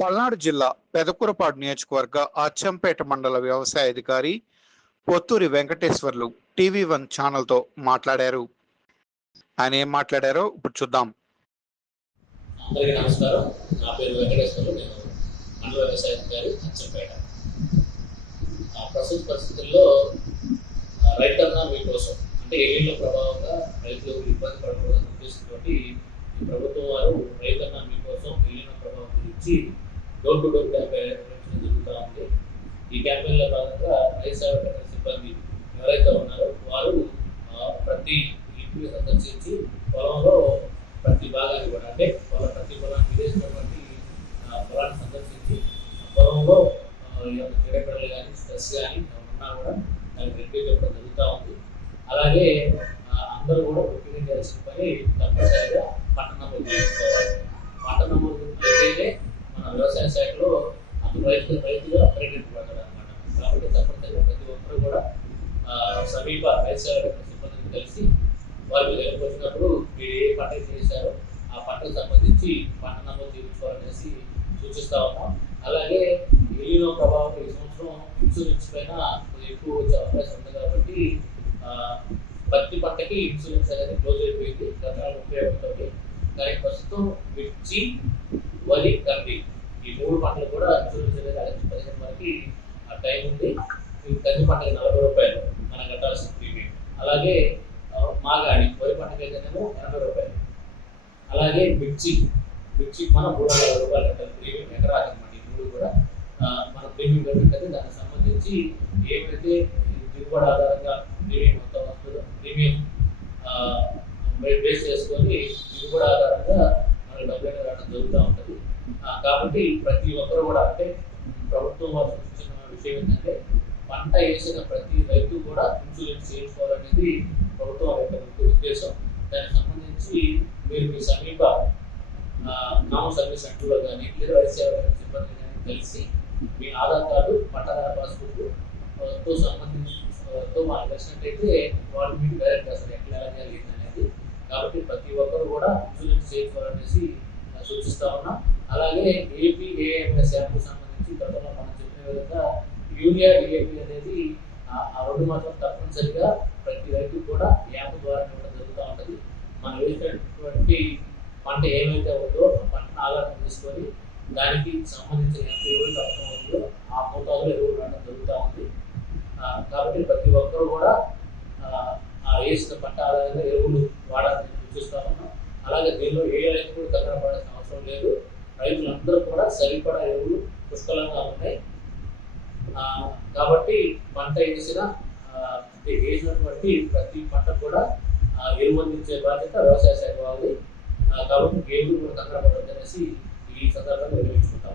పల్నాడు జిల్లా పెదకూరపాడు నియోజకవర్గ అచ్చంపేట మండల వ్యవసాయ అధికారి పొత్తూరి వెంకటేశ్వర్లు టీవీ1 ఛానల్తో మాట్లాడారు. ఆయన ఏం మాట్లాడారో ఇప్పుడు చూద్దాం. అందరికీ నమస్కారం. నా పేరు వెంకటేశ్వర్లు. నేను మండల వ్యవసాయ అధికారి అచ్చంపేట. ప్రస్తుత పరిస్థితుల్లో రైతన్న మీకోసం అంటే ఎల్లిన ప్రభావంగా రైతులు ఇబ్బంది పడకూడదని ఉద్దేశంతో ఈ ప్రభుత్వం వారు రైతన్న మీకోసం ఎల్లిన ప్రభావం గురించి డోర్ టు డోర్ క్యాంపెయిన్ నిర్వహించడం జరుగుతూ ఉంది. ఈ క్యాంపెయిన్లో భాగంగా రైతు సేవా కేంద్ర సిబ్బంది ఎవరైతే ఉన్నారో వారు ప్రతి ఇంటిని సందర్శించి పొలంలో ప్రతి భాగాన్ని కూడా అంటే ప్రతి పొలాన్ని విదేశినటువంటి పొలాన్ని సందర్శించి పొలంలో చీడపీడలు కానీ స్ట్రెస్ కానీ ఉన్నా కూడా దానికి రెడ్డి చెప్పడం జరుగుతూ ఉంది. అలాగే అందరూ కూడా ఒపీనియన్ చేయాల్సిన పని తప్పనిసరిగా పంట నమోదు చేసుకోవాలి. పంట నమోదు అయితే మన వ్యవసాయ శాఖలో అతను రైతుగా అప్గ్రేడెడ్ పడతాడు అనమాట. కాబట్టి తప్పనిసరిగా ప్రతి ఒక్కరు కూడా సమీప రైతు సేవా సిబ్బందిని కలిసి వారి దగ్గరకు వచ్చినప్పుడు మీరు ఏ పంట చేశారో ఆ పంటకు సంబంధించి పంట నమోదు చేయించుకోవాలనేసి సూచిస్తా ఉన్నాం. అలాగే ఎల్లినో ప్రభావం ఈ సంవత్సరం ఇన్సూరెన్స్ పైన ఎక్కువ వచ్చే అవకాశం ఉంది కాబట్టి ప్రతి పంటకి ఇన్సూరెన్స్ అనేది క్లోజ్ అయిపోయింది గత 31 కానీ ప్రస్తుతం మిర్చి, వరి, కంది ఈ 3 పంటలు కూడా ఇన్సూరెన్స్ అనేది ఆగస్టు 15 వరకు టైం ఉంది. కంది పంటకి 40 రూపాయలు మనం కట్టాల్సిన ప్రీమియం. అలాగే మాగాడి వరి పంటకైతేనేమో 80 రూపాయలు. అలాగే మిర్చి మనం 300 రూపాయలు కట్టాలి ప్రీమియం ఎకరాకి అనమాట. ఈ 3 కూడా మన ప్రీమియం కట్టింటే దానికి సంబంధించి ఏమైతే దిగుబడి ఆధారంగా ప్రీమియం మొత్తం వస్తుందో ప్రీమియం బేస్ చేసుకొని దిగుబడి ఆధారంగా మనకు డబ్బులు రావడం జరుగుతూ ఉంటుంది. కాబట్టి ప్రతి ఒక్కరు కూడా అంటే ప్రభుత్వం వారు సూచించిన విషయం ఏంటంటే పంట వేసిన ప్రతి రైతు కూడా ఇన్సూరెన్స్ చేయించుకోవాలనేది ప్రభుత్వం యొక్క ముఖ్య ఉద్దేశం. దానికి సంబంధించి మీరు మీ సమీప కామన్ సర్వీస్ సెంటర్లో కానీ లేదా రైతు సేవా సిబ్బంది కానీ కలిసి మీ ఆధార్ కార్డు, పట్టాదార పాస్బుక్తో సంబంధించి మాకు తెలిసినట్టయితే వాళ్ళు మీకు డైరెక్ట్ చేస్తారు ఎట్లా జరిగింది అనేది. కాబట్టి ప్రతి ఒక్కరు కూడా ఇన్సూరెన్స్ చేయించుకోవాలనేసి సూచిస్తా ఉన్నాం. అలాగే ఏపీఏఎంఎస్ యాప్కు సంబంధించి గతంలో మనం చెప్పిన విధంగా యూరియా, డిఏపి అనేది ఆ 2 మాత్రం తప్పనిసరిగా ప్రతి రైతు కూడా యాప్ ద్వారా ఇవ్వడం జరుగుతూ ఉంటుంది. మనం వేసినటువంటి పంట ఏమైతే ఉందో ఆ పంటను ఆధారం తీసుకొని దానికి సంబంధించిన ఎంత ఎరువులు అవసరం ఉందో ఆ మోతాదులో ఎరువులు రావడం జరుగుతూ ఉంది. కాబట్టి ప్రతి ఒక్కరు కూడా వేసిన పంట ఆధారంగా ఎరువులు వాడాలని సూచిస్తా ఉన్నాం. అలాగే దీనిలో ఏ రైతు కూడా కంగారు పడాల్సిన అవసరం లేదు. రైతులందరూ కూడా సరిపడా ఎరువులు పుష్కలంగా ఉన్నాయి. కాబట్టి పంట వేసినటువంటి ప్రతి పంట కూడా ఎరువు అందించే బాధ్యత వ్యవసాయ శాఖ వాళ్ళది. కాబట్టి ఎరువులు కూడా కంగారు పడద్దు అనేసి ఈ సందర్భంగా నిర్వహించుకుంటాం.